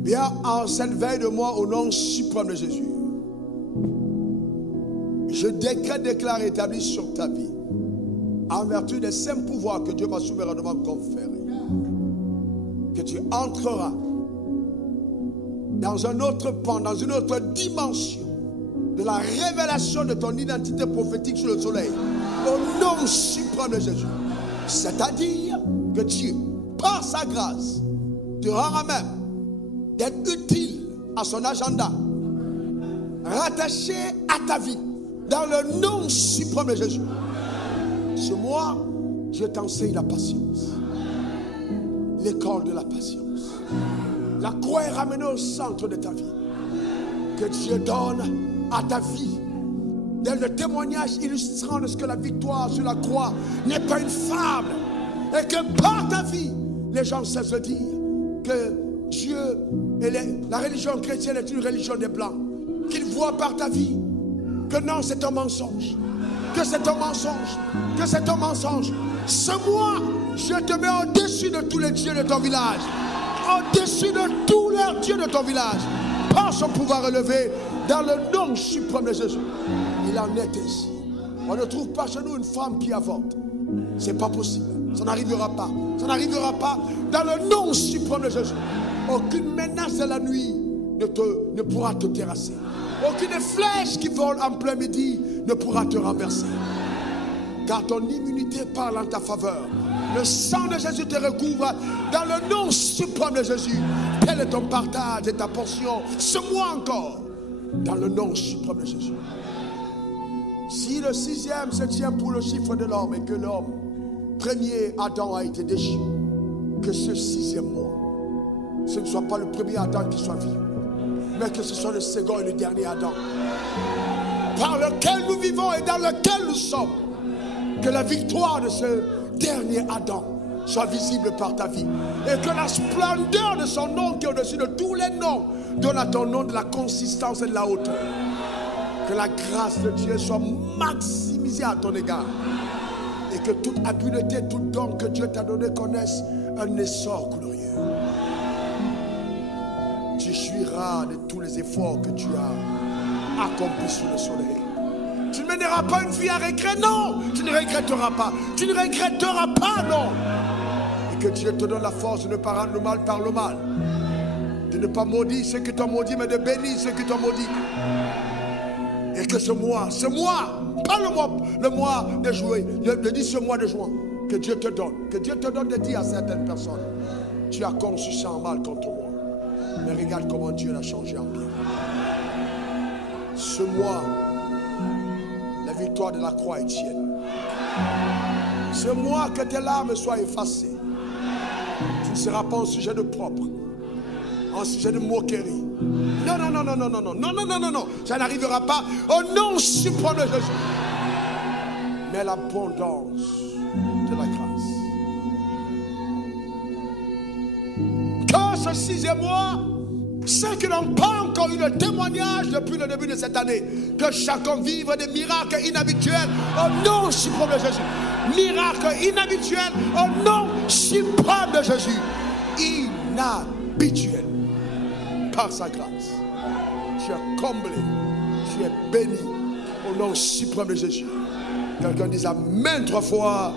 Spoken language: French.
Eh bien, en cette veille de mois, au nom suprême de Jésus, je décrète, déclare et établis sur ta vie, en vertu des saints pouvoirs que Dieu m'a souverainement conférés, que tu entreras dans un autre pan, dans une autre dimension de la révélation de ton identité prophétique sur le soleil, au nom suprême de Jésus. C'est-à-dire que Dieu, par sa grâce, te rend même d'être utile à son agenda, rattaché à ta vie, dans le nom suprême de Jésus. Ce mois, Dieu t'enseigne la patience, l'école de la patience. La croix est ramenée au centre de ta vie. Que Dieu donne à ta vie le témoignage illustrant de ce que la victoire sur la croix n'est pas une fable, et que par ta vie, les gens cessent de dire que Dieu et la religion chrétienne est une religion des blancs, qu'ils voient par ta vie que non, c'est un mensonge, que c'est un mensonge, que c'est un mensonge. Ce mois, je te mets au-dessus de tous les dieux de ton village, au-dessus de tous les dieux de ton village, par son pouvoir élevé, dans le nom suprême de Jésus. Il en est ainsi. On ne trouve pas chez nous une femme qui avorte. C'est pas possible. Ça n'arrivera pas. Ça n'arrivera pas dans le nom suprême de Jésus. Aucune menace de la nuit ne pourra te terrasser. Aucune flèche qui vole en plein midi ne pourra te renverser. Car ton immunité parle en ta faveur. Le sang de Jésus te recouvre dans le nom suprême de Jésus. Tel est ton partage et ta portion ce mois encore, dans le nom suprême de Jésus. Si le 6e se tient pour le chiffre de l'homme et que l'homme premier Adam a été déchu, que ce 6e mois, ce ne soit pas le premier Adam qui soit vivant, mais que ce soit le second et le dernier Adam, par lequel nous vivons et dans lequel nous sommes. Que la victoire de ce dernier Adam soit visible par ta vie, et que la splendeur de son nom qui est au-dessus de tous les noms donne à ton nom de la consistance et de la hauteur. Que la grâce de Dieu soit maximisée à ton égard, et que toute habileté, tout don que Dieu t'a donné connaisse un essor glorieux. Tu jouiras de tous les efforts que tu as accomplis sous le soleil. Tu ne mèneras pas une vie à regret, non. Tu ne regretteras pas. Tu ne regretteras pas, non. Et que Dieu te donne la force de ne pas rendre le mal par le mal. De ne pas maudire ceux qui t'ont maudit, mais de bénir ceux qui t'ont maudit. Et que ce mois, pas le mois de juin, je dis ce mois de juin, que Dieu te donne de dire à certaines personnes, tu as conçu ça en mal contre moi. Mais regarde comment Dieu l'a changé en bien. Ce mois, la victoire de la croix est tienne. Ce mois, que tes larmes soient effacées. Tu ne seras pas un sujet de propre, un sujet de moquerie. Non, non, non, non, non, non, non, non, non, non, non, non. Ça n'arrivera pas au nom suprême de Jésus. Mais l'abondance de la grâce. Que ce 6e mois, ceux qui n'ont pas encore eu le témoignage depuis le début de cette année, que chacun vive des miracles inhabituels au nom suprême de Jésus. Miracles inhabituels au nom suprême de Jésus. Inhabituels. Par sa grâce, tu es comblé, tu es béni au nom suprême de Jésus. Quelqu'un dise Amen 3 fois.